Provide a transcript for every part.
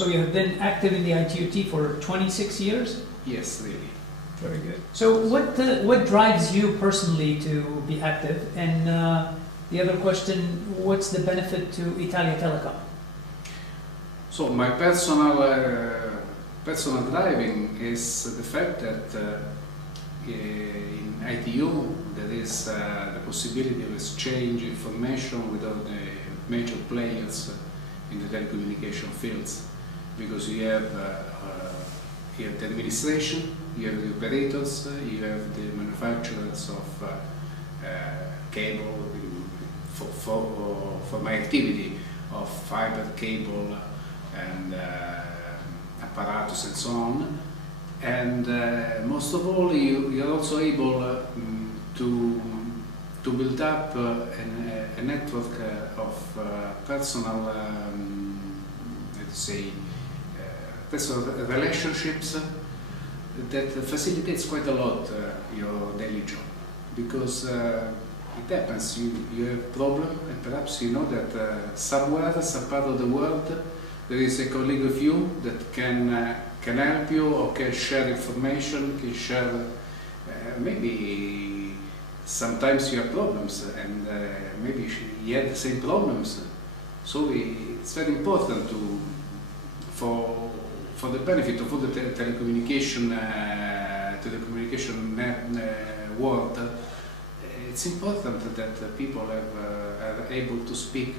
So you have been active in the ITUT for 26 years? Yes, really. Very good. So what drives you personally to be active? And the other question, what's the benefit to Italia Telecom? So my personal driving is the fact that in ITU there is the possibility of exchange information with all the major players in the telecommunication fields, because you have the administration, you have the operators, you have the manufacturers of cable, for my activity of fiber cable and apparatus and so on. And most of all, you are also able to build up a network of personal, let's say, personal relationships that facilitates quite a lot your daily job, because it happens, you have a problem, and perhaps you know that somewhere, some part of the world, there is a colleague of you that can help you, or can share information, can share maybe sometimes you have problems, and maybe he had the same problems. So it's very important for the benefit of all the telecommunication world. It's important that people are able to speak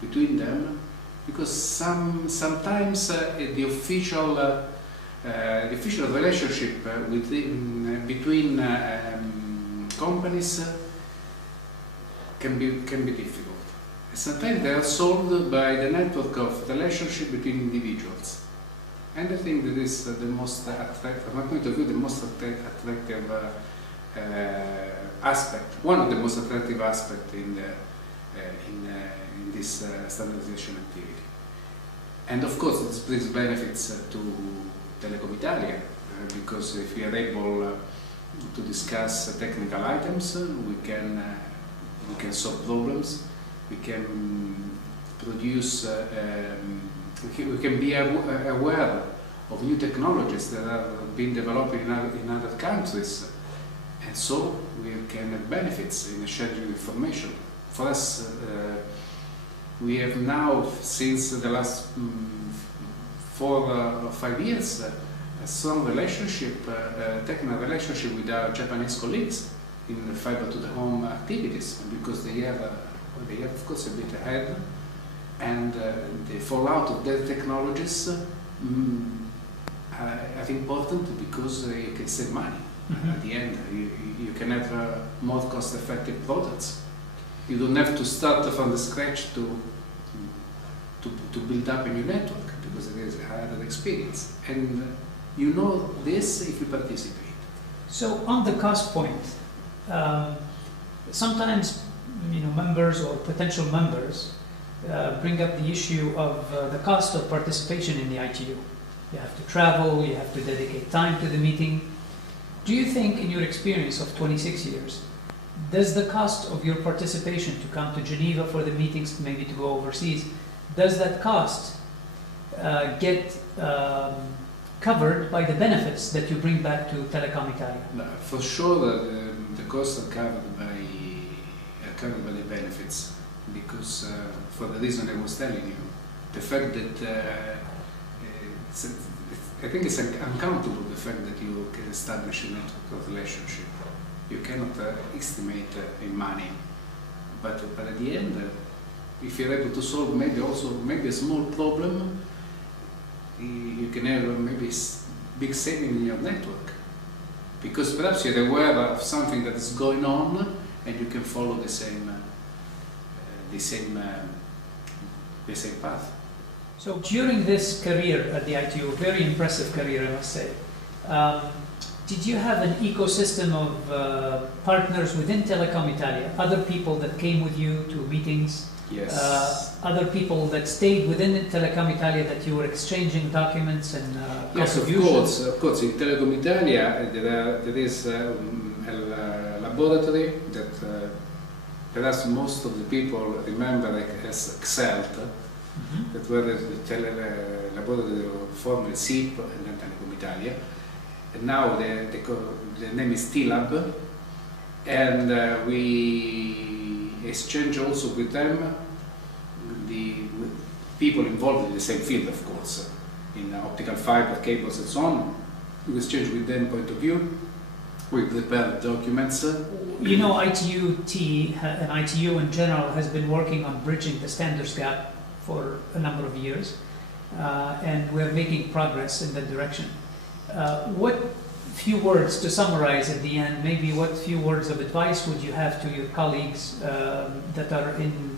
between them, because sometimes the official relationship between companies can be difficult. Sometimes they are solved by the network of relationship between individuals. And I think that is the most attractive, from my point of view, the most attractive aspect, one of the most attractive aspects in this standardization activity. And of course, this brings benefits to Telecom Italia, because if we are able to discuss technical items, we can solve problems, we can produce, we can be aware of new technologies that are being developed in other countries, and so we can have benefits in exchanging information. For us, we have now, since the last 4 or 5 years, a strong relationship, technical relationship with our Japanese colleagues in the fiber to the home activities, because they are of course a bit ahead, and the fallout of their technologies are important, because you can save money. At the end, you can have more cost-effective products. You don't have to start from the scratch to build up a new network, because it is a higher experience. And you know this if you participate. So on the cost point, sometimes members or potential members bring up the issue of the cost of participation in the ITU. You have to travel, you have to dedicate time to the meeting. Do you think, in your experience of 26 years, does the cost of your participation to come to Geneva for the meetings, maybe to go overseas, does that cost get covered by the benefits that you bring back to Telecom Italia? No, for sure, the costs are covered by the benefits, because for the reason I was telling you, the fact that I think it's uncountable, the fact that you can establish a network of relationship. You cannot estimate in money, but at the end, if you're able to solve maybe a small problem, you can have maybe big saving in your network, because perhaps you're aware of something that is going on, and you can follow the same path. So during this career at the ITU, a very impressive career, I must say, did you have an ecosystem of partners within Telecom Italia, other people that came with you to meetings? Yes. Other people that stayed within Telecom Italia that you were exchanging documents and yes, contributions? of course. In Telecom Italia there is a laboratory that perhaps most of the people remember as Excel, that were the laboratory formerly SIP and then Telecom Italia. And now the name is T-Lab, and we exchange also with them the people involved in the same field, of course, in optical fiber, cables and so on. We exchange with them point of view. We prepare documents. You know, ITU-T and ITU in general has been working on bridging the standards gap for a number of years, and we're making progress in that direction. What few words to summarize at the end, maybe what few words of advice would you have to your colleagues that are in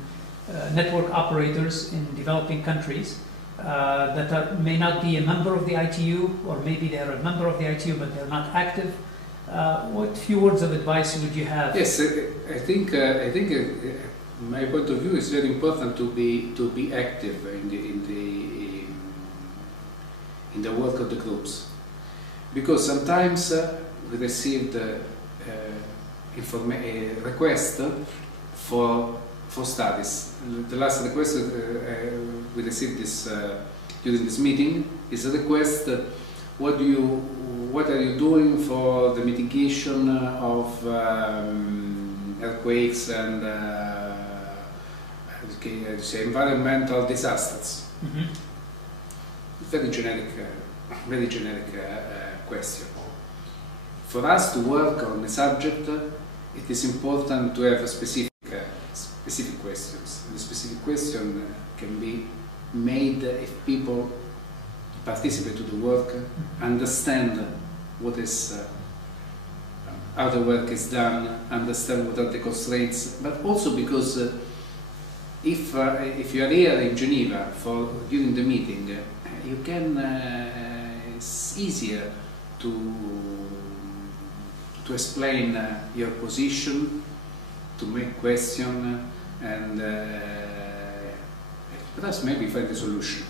network operators in developing countries that may not be a member of the ITU, or maybe they are a member of the ITU but they're not active? What few words of advice would you have? Yes, I think my point of view is very important to be active in the work of the groups, because sometimes we received a request for studies. The last request we received during this meeting is a request. What are you doing for the mitigation of earthquakes and environmental disasters? Mm-hmm. Very generic question. For us to work on a subject, it is important to have specific questions. The specific question can be made if people participate to the work, understand what is how the work is done, understand what are the constraints, but also because if you are here in Geneva during the meeting, you can it's easier to explain your position, to make question, and perhaps maybe find a solution.